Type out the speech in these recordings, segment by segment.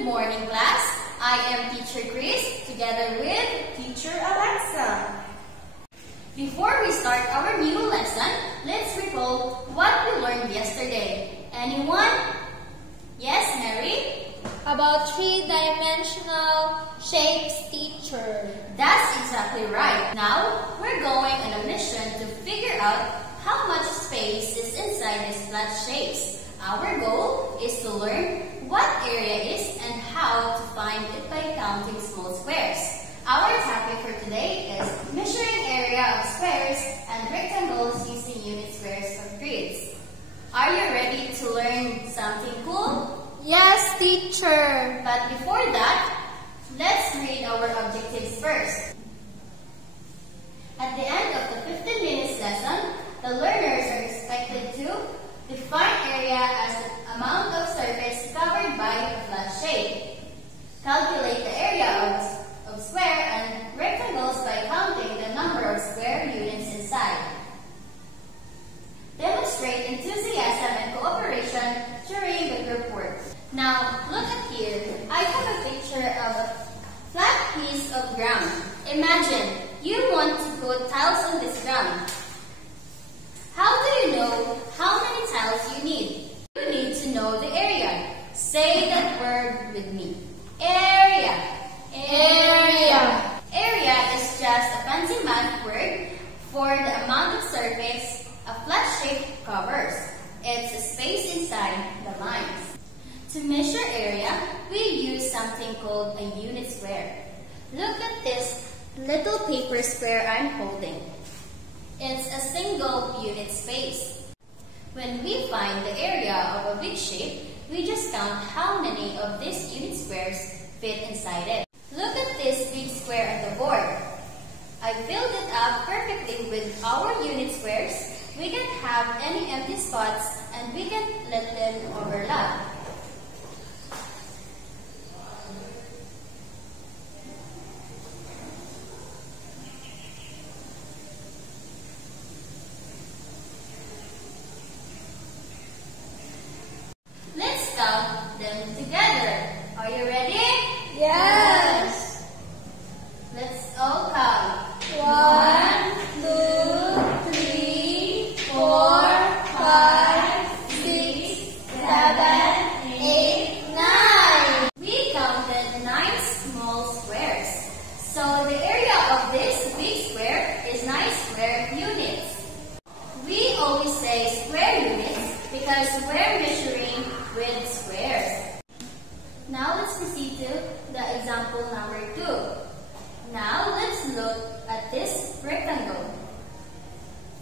Good morning, class. I am Teacher Chris together with Teacher Alexa. Before we start our new lesson, let's recall what we learned yesterday. Anyone? Yes, Mary? About three-dimensional shapes, teacher. That's exactly right. Now, we're going on a mission to figure out how much space is inside these flat shapes. Our goal is to learn what area is and how to find it by counting small squares. Our topic for today is measuring area of squares and rectangles using unit squares of grids. Are you ready to learn something cool? Yes, teacher. But before that, let's read our objectives first. At the end of the 15 minutes lesson, the learners are expected to define area as the amount of surface covered by a flat shape. Calculate the area of square and rectangles by counting the number of square units inside. Demonstrate enthusiasm and cooperation during the group work. Now, look at here. I have a picture of a flat piece of ground. Imagine you want to put tiles on this ground. How do you know how many tiles you need? You need to know the area. Say that word with me. Area. Area. Area is just a fancy math word for the amount of surface a flat shape covers. It's a space inside the lines. To measure area, we use something called a unit square. Look at this little paper square I'm holding. It's a single unit space. When we find the area of a big shape, we just count how many of these unit squares fit inside it. Look at this big square on the board. I filled it up perfectly with our unit squares. We can have any empty spots and we can let them overlap. Let's count them together. Are you ready? Yes. Let's all count. 1, 2, 3, 4, 5, 6, 7, 8, 9. We counted 9 small squares. So the area of this big square is 9 square units. We always say square units because we're measuring with squares. Now let's proceed to the example number 2. Now let's look at this rectangle.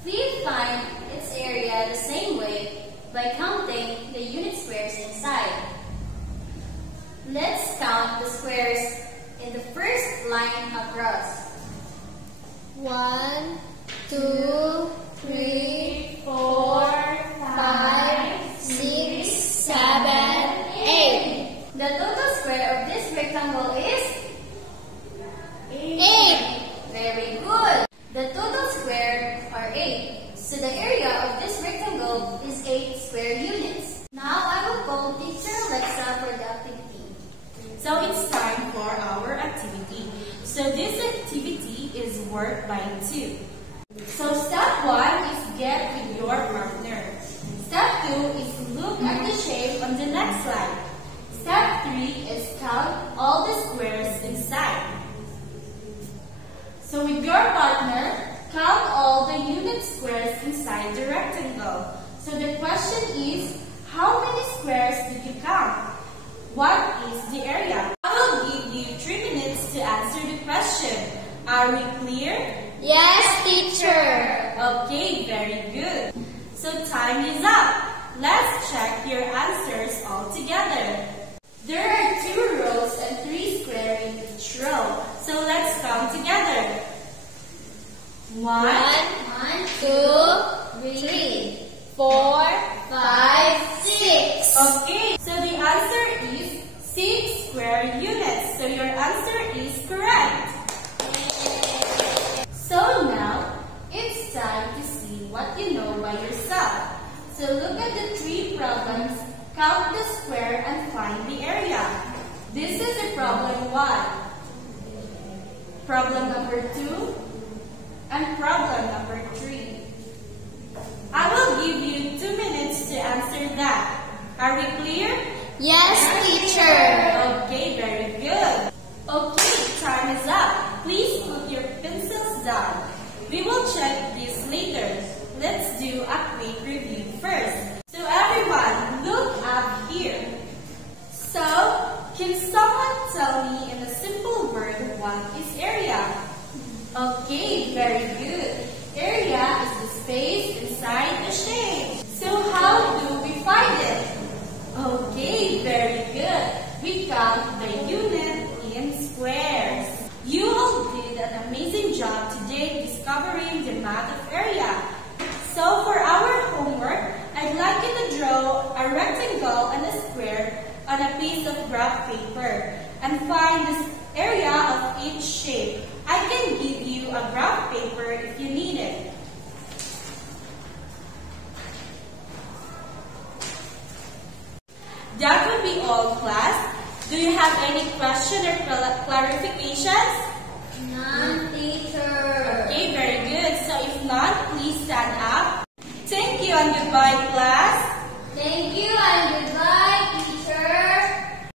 We find its area the same way by counting the unit squares inside. Let's count the squares in the first line across. 1, 2, 3, 4, 5, 6, 7, 8. The total square of this rectangle is 8. Very good. The total square are 8. So the area of this rectangle is 8 square units. Now I will call Teacher Alexa for the activity. So it's time for our activity. So this activity is work by 2. So step 1 is get with your partner. Step 2 is look at the shape on the next slide. Step 3 is count all the squares inside. So with your partner, count all the unit squares inside the rectangle. So the question is, how many squares did you count? What is the area? I will give you 3 minutes to answer the question. Are we clear? Yes, teacher. Okay, very good. So time is up. Let's check your answers all together. There are 2 rows and 3 squares in each row. So let's count together. 1, 2, 3, 4, 5, 6. Okay, so the answer is 6 square problem number 2, and problem number 3. I will give you 2 minutes to answer that. Are we clear? Yes, teacher. Okay, very good. Okay, time is up. Please put your pencils down. We will check this later. Let's do a quick review first. So everyone, look up here. So, can someone tell me in a simple word what is area? Okay, very good. Area is the space inside a shape. So how do we find it? Okay, very good. We count the unit in squares. You all did an amazing job today discovering the math of area. So for our homework, I'd like you to draw a rectangle and a square on a piece of graph paper and find the area of each shape. I can give you a graph paper if you need it. That would be all, class. Do you have any question or clarifications? None, teacher. Okay, very good. So if not, please stand up. Thank you and goodbye, class.